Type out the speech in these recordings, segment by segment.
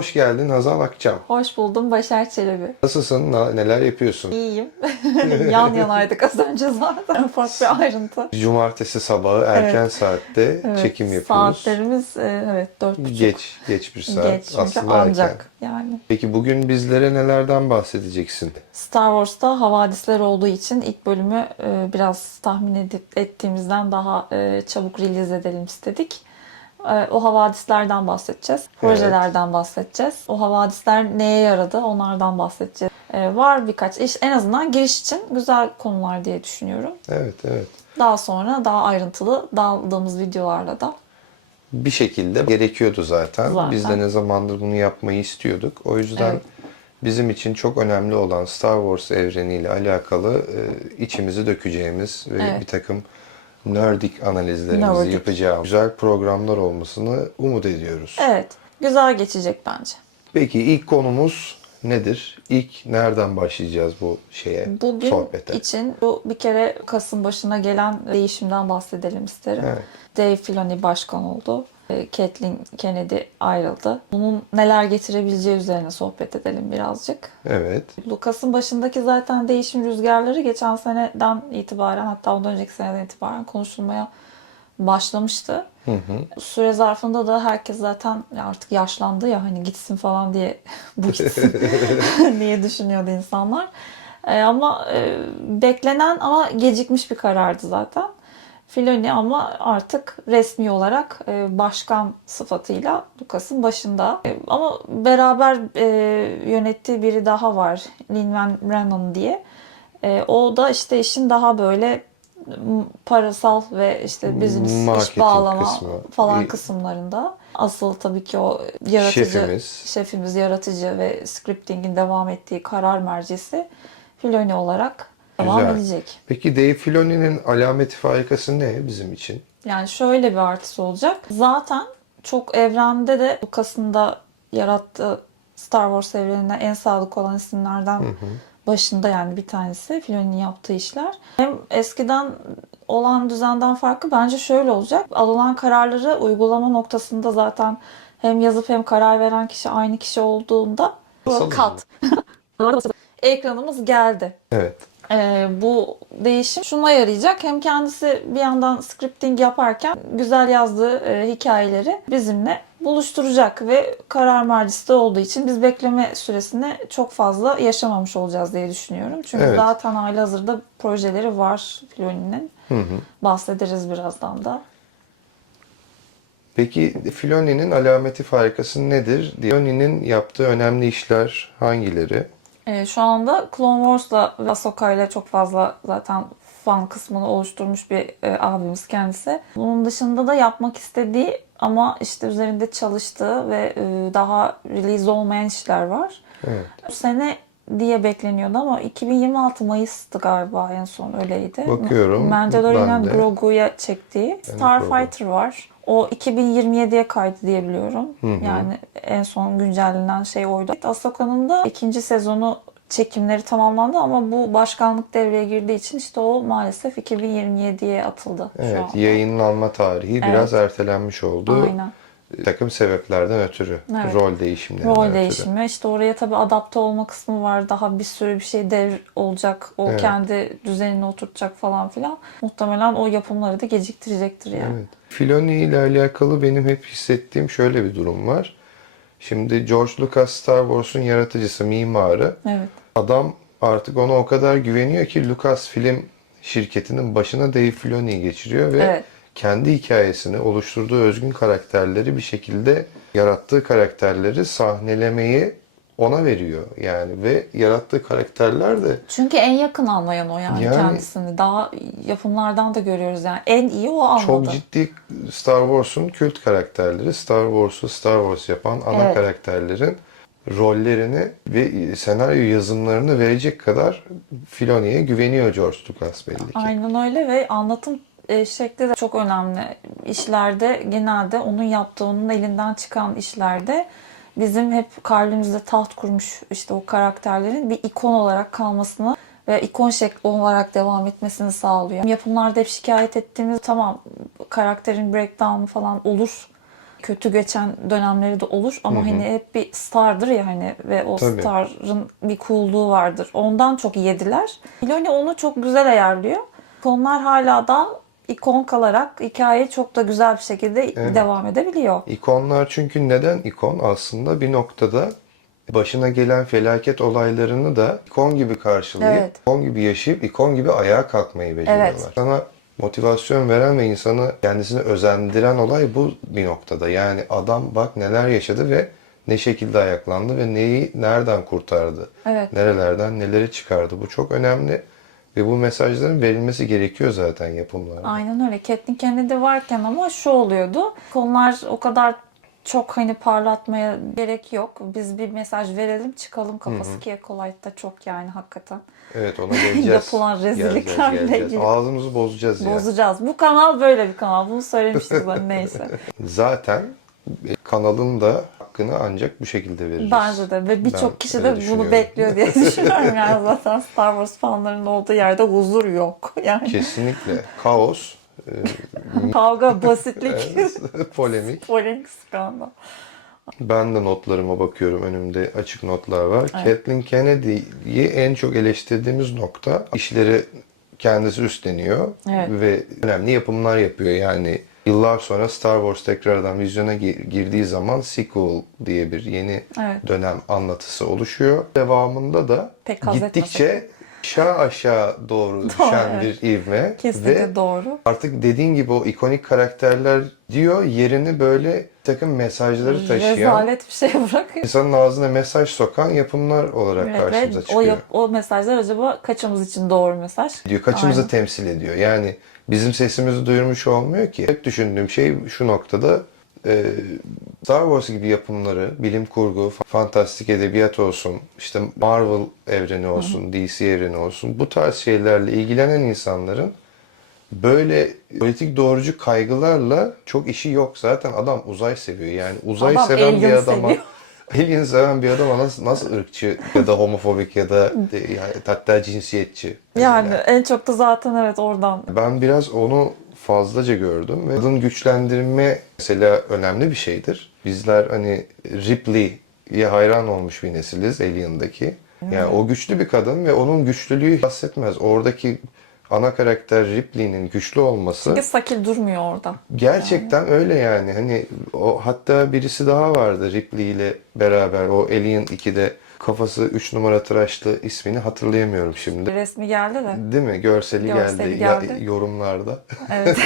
Hoş geldin Hazal Akçam. Hoş buldum Başar Çelebi. Nasılsın? Neler yapıyorsun? İyiyim. Yan yanaydık az önce zaten ufak bir ayrıntı. Cumartesi sabahı erken Evet. saatte Evet. çekim yapıyoruz. Saatlerimiz evet 4.30. Geç bir saat. Geç çünkü Aslında erken. ancak yani. Peki bugün bizlere nelerden bahsedeceksin? Star Wars'ta havadisler olduğu için ilk bölümü biraz tahmin ettiğimizden daha çabuk release edelim istedik. O havadislerden bahsedeceğiz. Projelerden bahsedeceğiz. O havadisler neye yaradı onlardan bahsedeceğiz. Var birkaç iş. En azından giriş için güzel konular diye düşünüyorum. Evet. Daha sonra daha ayrıntılı daldığımız videolarla da Bir şekilde gerekiyordu zaten. Biz de ne zamandır bunu yapmayı istiyorduk. O yüzden bizim için çok önemli olan Star Wars evreniyle alakalı içimizi dökeceğimiz ve bir takım nerdik analizlerimizi yapacağımız güzel programlar olmasını umut ediyoruz. Evet. Güzel geçecek bence. Peki ilk konumuz nedir? İlk nereden başlayacağız bu Bugün sohbete? için bu bir kere Kasım başına gelen değişimden bahsedelim isterim. Evet. Dave Filoni başkan oldu. Kathleen Kennedy ayrıldı. Bunun neler getirebileceği üzerine sohbet edelim birazcık. Evet. Lucas'ın başındaki zaten değişim rüzgarları geçen seneden itibaren, hatta ondan önceki seneden itibaren konuşulmaya başlamıştı. Süre zarfında da herkes zaten artık yaşlandı ya, hani gitsin falan diye bu gitsin diye düşünüyordu insanlar. Ama beklenen ama gecikmiş bir karardı zaten. Filoni ama artık resmi olarak başkan sıfatıyla Lucas'ın başında. Ama beraber yönettiği biri daha var, Lin-Manuel Miranda diye. O da işte işin daha böyle parasal ve işte business, iş Marketing bağlama kısmı. falan kısımlarında. Asıl tabii ki o yaratıcı, şefimiz yaratıcı ve scripting'in devam ettiği karar mercisi Filoni olarak devam edecek. Peki Dave Filoni'nin alameti farikası ne bizim için? Yani şöyle bir artısı olacak. Zaten çok evrende de Lucas'ın da yarattığı Star Wars evrenine en sadık olan isimlerden başında, yani bir tanesi Filoni'nin yaptığı işler. Hem eskiden olan düzenden farkı bence şöyle olacak. Alınan kararları uygulama noktasında zaten hem yazıp hem karar veren kişi aynı kişi olduğunda kat. Ekranımız geldi. Evet. Bu değişim şuna yarayacak. Hem kendisi bir yandan scripting yaparken güzel yazdığı hikayeleri bizimle buluşturacak ve karar mercisi de olduğu için biz bekleme süresini çok fazla yaşamamış olacağız diye düşünüyorum. Çünkü zaten halihazırda projeleri var Filoni'nin. Bahsederiz birazdan da. Peki Filoni'nin alameti farikası nedir? Filoni'nin yaptığı önemli işler hangileri? Şu anda Clone Wars'la ve Ahsoka'yla çok fazla zaten fan kısmını oluşturmuş bir abimiz kendisi. Bunun dışında da yapmak istediği ama işte üzerinde çalıştığı ve daha release olmayan işler var. Evet. Bu sene diye bekleniyordu ama 2026 Mayıs'tı galiba, en son öyleydi. Bakıyorum. Mandalorian Grogu'ya çektiği Starfighter var. O 2027'ye kaydı diye biliyorum. Yani en son güncellenen şey oydu. Ahsoka'nın da ikinci sezonu çekimleri tamamlandı ama bu başkanlık devreye girdiği için işte o maalesef 2027'ye atıldı. Evet, şu anda. yayınlanma tarihi biraz ertelenmiş oldu. Aynen. Bir takım sebeplerden ötürü. Evet. Rol değişimlerinden Rol ötürü. değişimi. İşte oraya tabii adapte olma kısmı var. Daha bir sürü bir şey olacak. O kendi düzenini oturtacak falan filan. Muhtemelen o yapımları da geciktirecektir yani. Evet. Filoni ile alakalı benim hep hissettiğim şöyle bir durum var. Şimdi George Lucas Star Wars'un yaratıcısı, mimarı. Evet. Adam artık ona o kadar güveniyor ki Lucasfilm şirketinin başına Dave Filoni'yi geçiriyor ve kendi hikayesini, oluşturduğu özgün karakterleri bir şekilde yarattığı karakterleri sahnelemeyi ona veriyor. Yani ve yarattığı karakterler de... Çünkü en yakın anlayan o yani kendisini. Daha yapımlardan da görüyoruz yani. En iyi o anladı. Çok ciddi Star Wars'un kült karakterleri, Star Wars'u Star Wars yapan ana karakterlerin rollerini ve senaryo yazımlarını verecek kadar Filoni'ye güveniyor George Lucas belli ki. Aynen öyle ve anlatım şekli de çok önemli. İşlerde genelde onun yaptığı, onun elinden çıkan işlerde bizim hep kalbimizde taht kurmuş işte o karakterlerin bir ikon olarak kalmasını ve ikon şekli olarak devam etmesini sağlıyor. Yapımlarda hep şikayet ettiğimiz, tamam karakterin breakdown falan olur kötü geçen dönemleri de olur ama hani hep bir stardır ya hani ve o Tabii. starın bir coolluğu vardır. Ondan çok yediler. Filoni onu çok güzel ayarlıyor. İkonlar hala da ikon kalarak hikaye çok da güzel bir şekilde Evet. devam edebiliyor. İkonlar çünkü neden ikon? Aslında bir noktada başına gelen felaket olaylarını da ikon gibi karşılayıp, Evet. ikon gibi yaşayıp, ikon gibi ayağa kalkmayı beceriyorlar. Evet. Sana motivasyon veren ve insanı kendisine özendiren olay bu bir noktada. Yani adam bak neler yaşadı ve ne şekilde ayaklandı ve neyi nereden kurtardı. Evet. Nerelerden neleri çıkardı. Bu çok önemli ve bu mesajların verilmesi gerekiyor zaten yapımlarda. Aynen öyle. Kathleen Kennedy varken ama şu oluyordu. Konular o kadar çok hani parlatmaya gerek yok. Biz bir mesaj verelim çıkalım kafası ki Acolyte'da çok yani hakikaten. Evet, ona geleceğiz. Yapılan rezilliklerle ilgili. Ağzımızı bozacağız ya. Bozacağız. Bu kanal böyle bir kanal. Bunu söylemiştik ben neyse. Zaten kanalın da hakkını ancak bu şekilde veririz. Bence de ve Ben birçok kişi öyle de bunu düşünüyorum. bekliyor diye düşünüyorum. Yani zaten Star Wars fanlarının olduğu yerde huzur yok. Yani Kesinlikle. Kaos, kavga, basitlik, polemik. polemik, skandal. Ben de notlarıma bakıyorum. Önümde açık notlar var. Kathleen Kennedy'yi en çok eleştirdiğimiz nokta işleri kendisi üstleniyor Evet. ve önemli yapımlar yapıyor. Yani yıllar sonra Star Wars tekrardan vizyona girdiği zaman sequel diye bir yeni Evet. dönem anlatısı oluşuyor. Devamında da Pek haz gittikçe aşağı doğru düşen evet. bir ivme Kesinlikle ve doğru. artık dediğin gibi o ikonik karakterler diyor yerini böyle bir takım mesajları taşıyan, Rezalet bir şey bırakıyor. insanın ağzına mesaj sokan yapımlar olarak Evet, karşımıza ve çıkıyor. o mesajlar acaba kaçımız için doğru mesaj? Diyor kaçımızı Aynen. temsil ediyor. Yani bizim sesimizi duyurmuş olmuyor ki. Hep düşündüğüm şey şu noktada Star Wars gibi yapımları, bilim kurgu, fantastik edebiyat olsun, işte Marvel evreni olsun, DC evreni olsun bu tarz şeylerle ilgilenen insanların böyle politik doğrucu kaygılarla çok işi yok. Zaten adam uzay seviyor. Yani uzay Adam seven bir alien adama seviyor. alien seven bir adama nasıl ırkçı ya da homofobik ya da yani hatta cinsiyetçi. Yani en çok da zaten evet oradan. Ben biraz onu fazlaca gördüm ve kadın güçlendirme mesela önemli bir şeydir. Bizler hani Ripley'ye hayran olmuş bir nesiliz Alien'daki. Yani o güçlü bir kadın ve onun güçlülüğü bahsetmez. Oradaki ana karakter Ripley'nin güçlü olması Çünkü Sakil durmuyor orada. gerçekten öyle yani. Hani o hatta birisi daha vardı Ripley ile beraber o Alien 2'de kafası 3 numara tıraşlı ismini hatırlayamıyorum şimdi. Resmi geldi de. Değil mi? Görseli Görseli geldi. geldi. Yorumlarda Evet.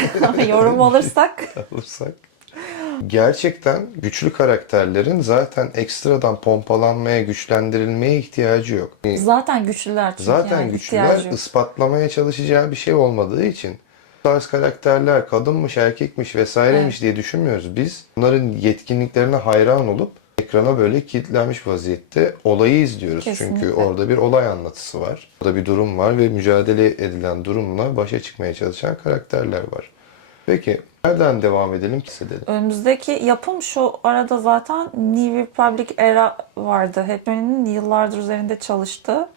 Yorum alırsak. alırsak. Gerçekten güçlü karakterlerin zaten ekstradan pompalanmaya, güçlendirilmeye ihtiyacı yok. Zaten güçlüler çünkü Zaten yani güçlüler ihtiyacı yok. ispatlamaya çalışacağı bir şey olmadığı için bu tarz karakterler kadınmış, erkekmiş vesaireymiş Evet. diye düşünmüyoruz. Biz bunların yetkinliklerine hayran olup ekrana böyle kilitlenmiş vaziyette olayı izliyoruz. Kesinlikle. Çünkü orada bir olay anlatısı var. Orada bir durum var ve mücadele edilen durumla başa çıkmaya çalışan karakterler var. Peki nereden devam edelim ki edelim? Önümüzdeki yapım şu arada zaten New Republic Era vardı. Hepimizin yıllardır üzerinde çalıştığı,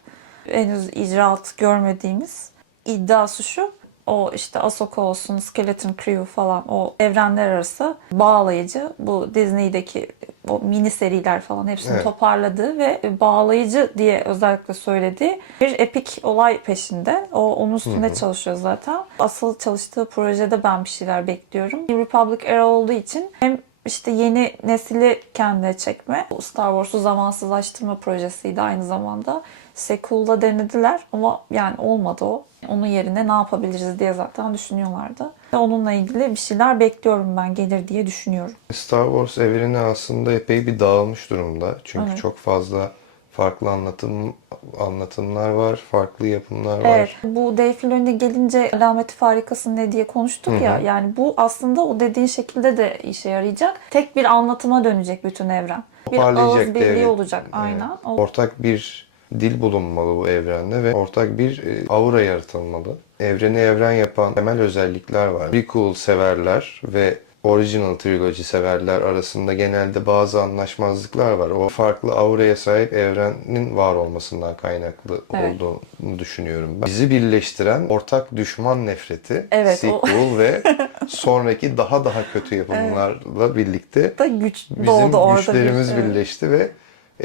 henüz icraat görmediğimiz iddiası şu. O işte Ahsoka olsun, Skeleton Crew falan o evrenler arası bağlayıcı. Bu Disney'deki o mini seriler falan hepsini Evet. toparladığı ve bağlayıcı diye özellikle söylediği bir epik olay peşinde. Onun üstünde çalışıyor zaten. Asıl çalıştığı projede ben bir şeyler bekliyorum. Republic Era olduğu için hem işte yeni nesili kendine çekme. Bu Star Wars'u zamansızlaştırma projesiydi aynı zamanda. Sequel'da denediler ama yani olmadı o. Onun yerine ne yapabiliriz diye zaten düşünüyorlardı. Ve onunla ilgili bir şeyler bekliyorum ben gelir diye düşünüyorum. Star Wars evreni aslında epey bir dağılmış durumda. Çünkü Evet. çok fazla farklı anlatımlar var, farklı yapımlar Evet, var. bu Dave Filoni gelince alameti farikası ne diye konuştuk ya. Yani bu aslında o dediğin şekilde de işe yarayacak. Tek bir anlatıma dönecek bütün evren. Bir ağız Toparlayacak birliği devlet. olacak. Evet. Aynen. Ortak bir dil bulunmalı bu evrende ve ortak bir aura yaratılmalı. Evreni evren yapan temel özellikler var. Prequel severler ve Original Trilogy severler arasında genelde bazı anlaşmazlıklar var. O farklı auraya sahip evrenin var olmasından kaynaklı Evet. olduğunu düşünüyorum ben. Bizi birleştiren ortak düşman nefreti, Evet, o- sequel ve sonraki daha kötü yapımlarla birlikte Da güç bizim doğdu orada. güçlerimiz Evet. birleşti ve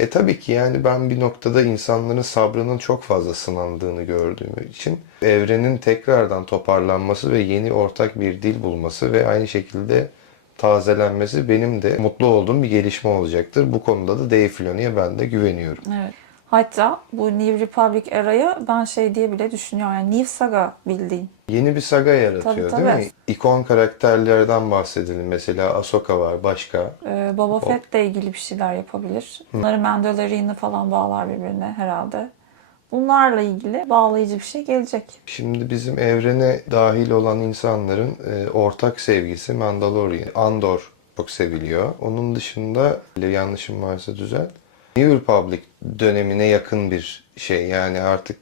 tabii ki yani ben bir noktada insanların sabrının çok fazla sınandığını gördüğüm için evrenin tekrardan toparlanması ve yeni ortak bir dil bulması ve aynı şekilde tazelenmesi benim de mutlu olduğum bir gelişme olacaktır. Bu konuda da Dave Filoni'ye ben de güveniyorum. Evet. Hatta bu New Republic erayı ben şey diye bile düşünüyorum. Yani New Saga bildiğin. Yeni bir saga yaratıyor Tabii, değil tabii. mi? İkon karakterlerden bahsedelim. Mesela Ahsoka var, başka. Boba Fett'le ilgili bir şeyler yapabilir. Bunları Mandalorian'ı falan bağlar birbirine herhalde. Bunlarla ilgili bağlayıcı bir şey gelecek. Şimdi bizim evrene dahil olan insanların ortak sevgisi Mandalorian. Andor çok seviliyor. Onun dışında yanlışım varsa düzelt. New Republic dönemine yakın bir şey. Yani artık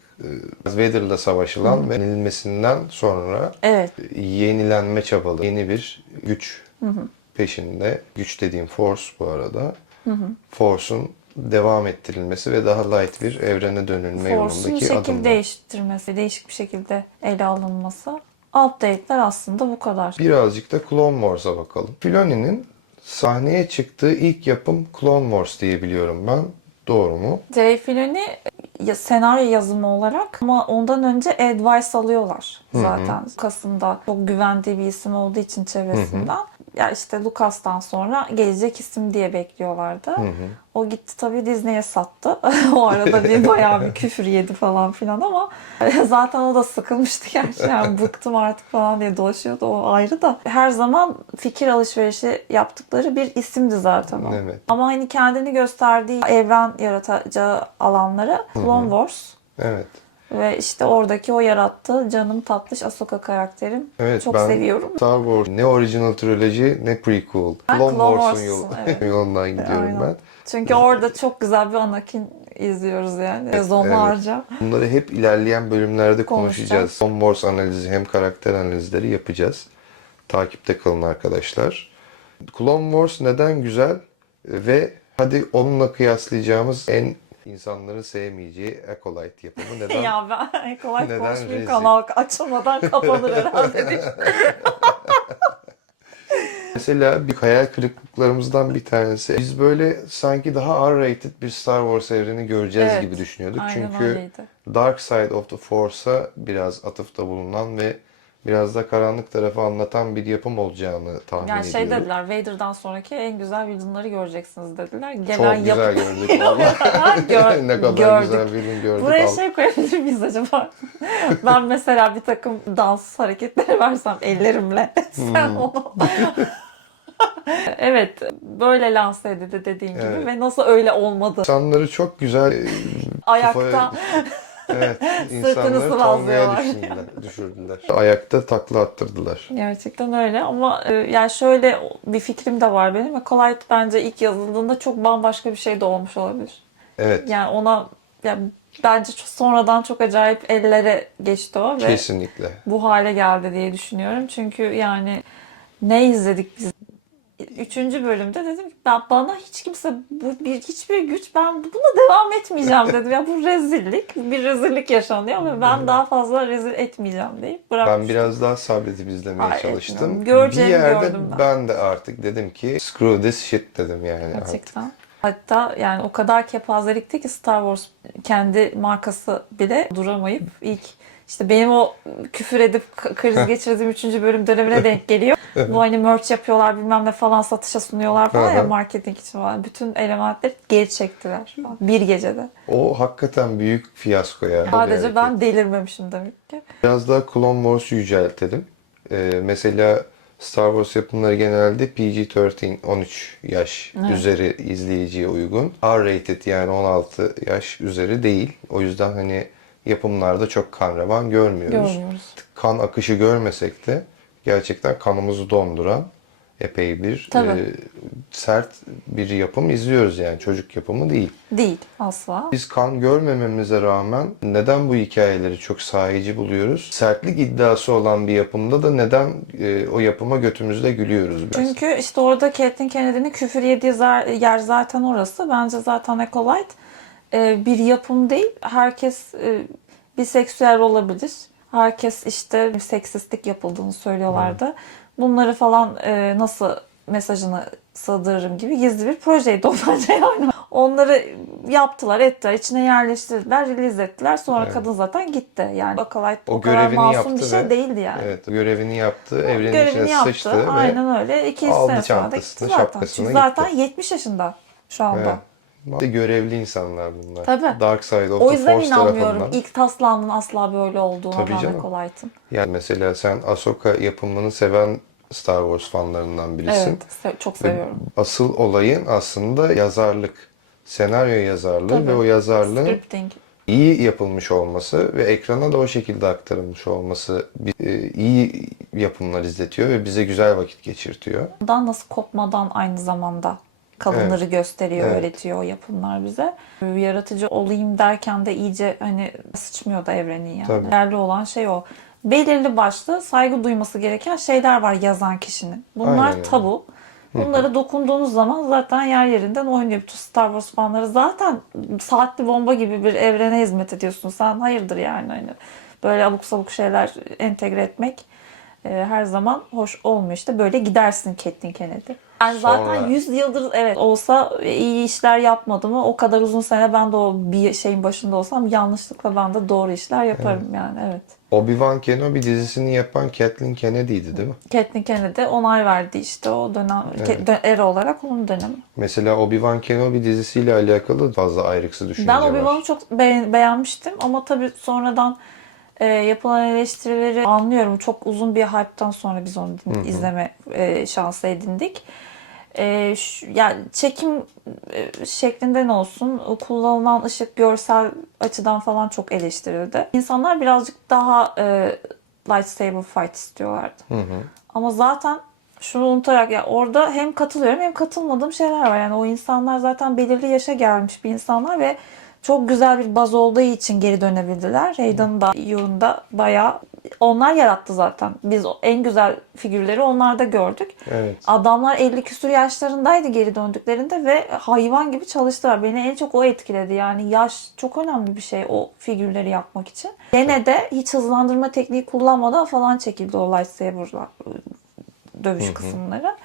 Vader'la savaşılan ve yenilmesinden sonra Evet. yenilenme çabaları, yeni bir güç peşinde. Güç dediğim Force bu arada. Force'un devam ettirilmesi ve daha light bir evrene dönülme Force'un yolundaki şekil adımlar. değiştirmesi, değişik bir şekilde ele alınması. Update'ler aslında bu kadar. Birazcık da Clone Wars'a bakalım. Filoni'nin sahneye çıktığı ilk yapım Clone Wars diye biliyorum ben. Doğru mu? Dave Filoni senaryo yazımı olarak ama ondan önce advice alıyorlar zaten. Lucas'ın çok güvendiği bir isim olduğu için çevresinden. Ya işte Lucas'tan sonra gelecek isim diye bekliyorlardı. O gitti tabii Disney'e sattı. O arada bayağı bir küfür yedi falan filan ama zaten o da sıkılmıştı gerçi. Yani bıktım artık falan diye dolaşıyordu, o ayrı da. Her zaman fikir alışverişi yaptıkları bir isimdi zaten o. Evet. Ama hani kendini gösterdiği evren yaratacağı alanları Clone Wars Evet. ve işte oradaki o yarattığı canım tatlış Ahsoka karakterim. Evet, Çok ben seviyorum. Star Wars ne original trilogy ne prequel. Ben Clone Clone Wars'un Wars'un, evet. yolundan gidiyorum Aynen. ben. Çünkü orada çok güzel bir Anakin izliyoruz yani. Sezonlarca. Bunları hep ilerleyen bölümlerde konuşacağız. Konuşacağız. Clone Wars analizi hem karakter analizleri yapacağız. Takipte kalın arkadaşlar. Clone Wars neden güzel ve hadi onunla kıyaslayacağımız en insanların sevmeyeceği Acolyte yapımı neden? Ya ben kolay Neden konuşmayayım, rezil? kanal açılmadan kapanır herhalde diye. Mesela bir hayal kırıklıklarımızdan bir tanesi. Biz böyle sanki daha R-rated bir Star Wars evreni göreceğiz Evet, gibi düşünüyorduk. aynen Çünkü öyleydi. Dark Side of the Force'a biraz atıfta bulunan ve biraz da karanlık tarafı anlatan bir yapım olacağını tahmin Yani şey ediyorum. dediler, Vader'dan sonraki en güzel villainları göreceksiniz dediler. Gelen Çok güzel gördük valla. Ne kadar gördük. güzel birini gördük. Buraya şey koyabilir miyiz acaba? Ben mesela bir takım dans hareketleri versem ellerimle. Sen onu... Evet, böyle lanse edildi dediğin gibi Evet. ve nasıl öyle olmadı? İnsanları çok güzel Ayakta evet, sırtını insanları tongaya sıvazlıyorlar. düşürdüler. Ayakta takla attırdılar. Gerçekten öyle ama yani şöyle bir fikrim de var benim. Acolyte bence ilk yazıldığında çok bambaşka bir şey de olmuş olabilir. Evet, Yani ona yani bence sonradan çok acayip ellere geçti o ve kesinlikle. bu hale geldi diye düşünüyorum. Çünkü yani ne izledik biz? Üçüncü bölümde dedim ki bana hiç kimse hiçbir güç, ben buna devam etmeyeceğim dedim. Ya bu rezillik, bir rezillik yaşanıyor ve ben daha fazla rezil etmeyeceğim deyip Ben bırakmıştım. biraz daha sabredip izlemeye Hayır, çalıştım. etmiyorum. Göreceğimi Bir yerde gördüm ben. ben de artık dedim ki screw this shit dedim yani artık. Gerçekten. Hatta yani o kadar kepazelikti ki Star Wars kendi markası bile duramayıp ilk işte benim o küfür edip kriz geçirdiğim 3. bölüm dönemine denk geliyor. Bu hani merch yapıyorlar bilmem ne falan, satışa sunuyorlar falan ya, Hı hı. marketing için falan. Bütün elementleri geri çektiler falan. Bir gecede. O hakikaten büyük fiyasko ya. Sadece ben delirmemişim demek ki. Biraz daha Clone Wars'u yüceltelim. Mesela Star Wars yapımları genelde PG-13, 13 yaş üzeri izleyiciye uygun. R-rated yani 16 yaş üzeri değil. O yüzden hani yapımlarda çok kan revan görmüyoruz. Görmüyoruz. Kan akışı görmesek de gerçekten kanımızı donduran epey bir Tabii. sert bir yapım izliyoruz yani, çocuk yapımı değil. Değil asla. Biz kan görmememize rağmen neden bu hikayeleri çok sahici buluyoruz? Sertlik iddiası olan bir yapımda da neden o yapıma götümüzle gülüyoruz biraz? Çünkü işte orada Kathleen Kennedy'nin küfür yediği yer zaten orası. Bence zaten Acolyte bir yapım değil. Herkes biseksüel olabilir. Herkes işte seksistlik yapıldığını söylüyorlardı. bunları falan nasıl mesajını sığdırırım gibi gizli bir projeydi o bence yani. Onları yaptılar, ettiler, içine yerleştirdiler, release ettiler. Sonra kadın zaten gitti. Yani Acolyte o kadar görevini masum bir yaptı şey ve değildi yani. evet, görevini yaptı, evrenin içine Görevini yaptı. sıçtı ve Aynen öyle. 200 aldı sene sonra da gitti çantasını, zaten. şapkasını Çünkü zaten gitti. 70 yaşında şu anda. Evet. Görevli insanlar bunlar. Tabii. Dark Side of O the yüzden Force inanmıyorum tarafından. ilk taslağının asla böyle olduğuna Tabii Van canım. Acolyte'ın. Yani mesela sen Ahsoka yapımını seven Star Wars fanlarından birisin. Evet, çok Ve seviyorum. asıl olayın aslında yazarlık. Senaryo yazarlığı Tabii. ve o yazarlığın Scripting. iyi yapılmış olması ve ekrana da o şekilde aktarılmış olması iyi yapımlar izletiyor ve bize güzel vakit geçirtiyor. Bundan nasıl kopmadan aynı zamanda kadınları gösteriyor, Evet. öğretiyor o yapımlar bize. Yaratıcı olayım derken de iyice hani sıçmıyor da evrenin yani. Tabii. Değerli olan şey o. Belirli başlı saygı duyması gereken şeyler var yazan kişinin. Bunlar Aynen öyle. tabu. Bunlara dokunduğunuz zaman zaten yer yerinden oynuyor. Bütün Star Wars fanları zaten saatli bomba gibi bir evrene hizmet ediyorsun. Sen hayırdır yani hani böyle abuk sabuk şeyler entegre etmek her zaman hoş olmuyor. İşte böyle gidersin Kathleen Kennedy. Yani zaten Sonra- 100 yıldır evet olsa iyi işler yapmadı mı o kadar uzun sene ben de o bir şeyin başında olsam yanlışlıkla ben de doğru işler yaparım yani evet. Obi-Wan Kenobi dizisini yapan Kathleen Kennedy'ydi değil mi? Kathleen Kennedy onay verdi işte o dönem era olarak onun dönemi. Mesela Obi-Wan Kenobi dizisiyle alakalı fazla ayrıksı düşünce Ben var. Obi-Wan'ı çok beğenmiştim ama tabii sonradan yapılan eleştirileri anlıyorum. Çok uzun bir hype'tan sonra biz onu izleme şansı edindik. Yani çekim şeklinden olsun, kullanılan ışık görsel açıdan falan çok eleştirildi. İnsanlar birazcık daha lightsaber fight istiyorlardı. Ama zaten şunu unutarak ya orada hem katılıyorum hem katılmadığım şeyler var. Yani o insanlar zaten belirli yaşa gelmiş bir insanlar ve çok güzel bir baz olduğu için geri dönebildiler. Hayden'ın da Yu'nun da bayağı onlar yarattı zaten. Biz en güzel figürleri onlarda gördük. Evet. Adamlar 50 küsur yaşlarındaydı geri döndüklerinde ve hayvan gibi çalıştılar. Beni en çok o etkiledi. Yani yaş çok önemli bir şey o figürleri yapmak için. Gene de hiç hızlandırma tekniği kullanmadan falan çekildi o lightsaber'lar dövüş kısımları.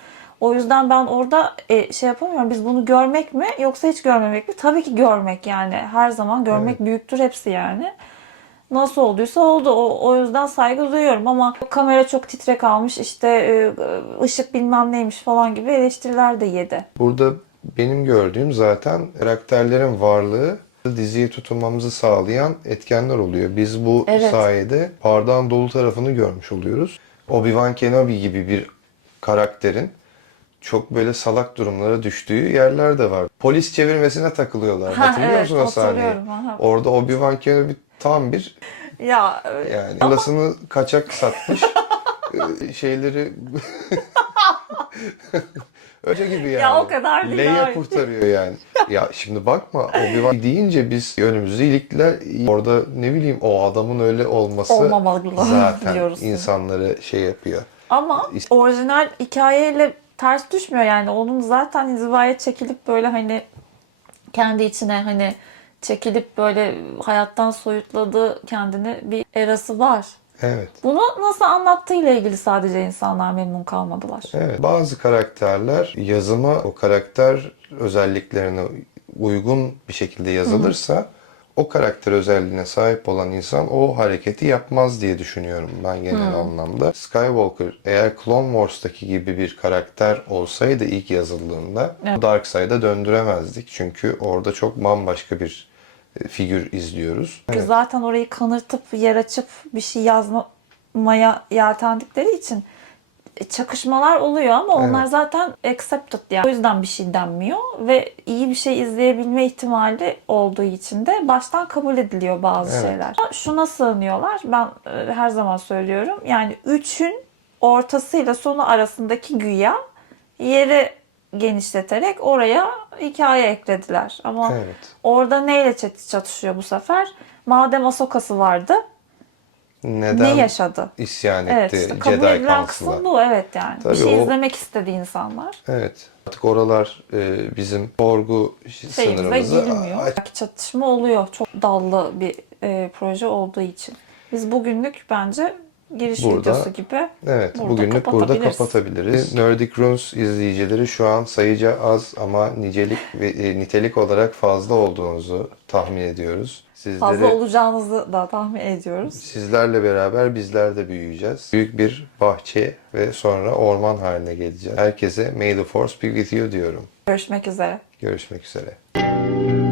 O yüzden ben orada şey yapamıyorum. Biz bunu görmek mi yoksa hiç görmemek mi? Tabii ki görmek yani. Her zaman görmek büyüktür hepsi yani. Nasıl olduysa oldu. O yüzden saygı duyuyorum ama kamera çok titrek almış işte ışık bilmem neymiş falan gibi eleştiriler de yedi. Burada benim gördüğüm zaten karakterlerin varlığı diziyi tutunmamızı sağlayan etkenler oluyor. Biz bu Evet. sayede bardağın dolu tarafını görmüş oluyoruz. Obi-Wan Kenobi gibi bir karakterin çok böyle salak durumlara düştüğü yerler de var. Polis çevirmesine takılıyorlar. Hatırlıyor Evet, musun o sahneyi? hatırlıyorum. Aha. Orada Obi-Wan Kenobi tam bir Ya yani parasını kaçak satmış şeyleri öyle gibi yani. Ya o kadar değil Leia abi. kurtarıyor yani. Ya şimdi bakma Obi-Wan deyince biz önümüzü ilikler orada ne bileyim o adamın öyle olması Olmamalı zaten diyoruz. insanları şey yapıyor. Ama orijinal hikayeyle ters düşmüyor yani. Onun zaten inzivaya çekilip böyle hani kendi içine hani çekilip böyle hayattan soyutladığı kendini bir erası var. Evet. Bunu nasıl anlattığıyla ilgili sadece insanlar memnun kalmadılar. Evet. Bazı karakterler yazıma o karakter özelliklerine uygun bir şekilde yazılırsa o karakter özelliğine sahip olan insan o hareketi yapmaz diye düşünüyorum ben genel anlamda. Skywalker eğer Clone Wars'taki gibi bir karakter olsaydı ilk yazıldığında Evet. Darkseid'a döndüremezdik. Çünkü orada çok bambaşka bir figür izliyoruz. Çünkü zaten orayı kanırtıp yer açıp bir şey yazmaya yeltendikleri için çakışmalar oluyor ama onlar zaten accepted yani. O yüzden bir şey denmiyor ve iyi bir şey izleyebilme ihtimali olduğu için de baştan kabul ediliyor bazı şeyler. Şuna sığınıyorlar. Ben her zaman söylüyorum. Yani 3'ün ortasıyla sonu arasındaki güya yeri genişleterek oraya hikaye eklediler. Ama orada neyle çatışıyor bu sefer? Madem Ahsoka'sı vardı, Neden ne yaşadı? isyan Evet, etti işte kabul Jedi edilen Council'a? kısım bu. Evet yani. Tabii bir şey o- izlemek istedi insanlar. Evet. Artık oralar bizim sorgu Şeyimize sınırımızı girmiyor. Belki çatışma oluyor. Çok dallı bir proje olduğu için. Biz bugünlük bence giriş Burada- videosu gibi. Evet, Burada bugünlük burada kapatabiliriz. kapatabiliriz. Nerdic Runes izleyicileri şu an sayıca az ama nicelik ve nitelik olarak fazla olduğunuzu tahmin ediyoruz. Fazla olacağınızı da tahmin ediyoruz. Sizlerle beraber bizler de büyüyeceğiz. Büyük bir bahçe ve sonra orman haline geleceğiz. Herkese May the Force be with you diyorum. Görüşmek üzere. Görüşmek üzere.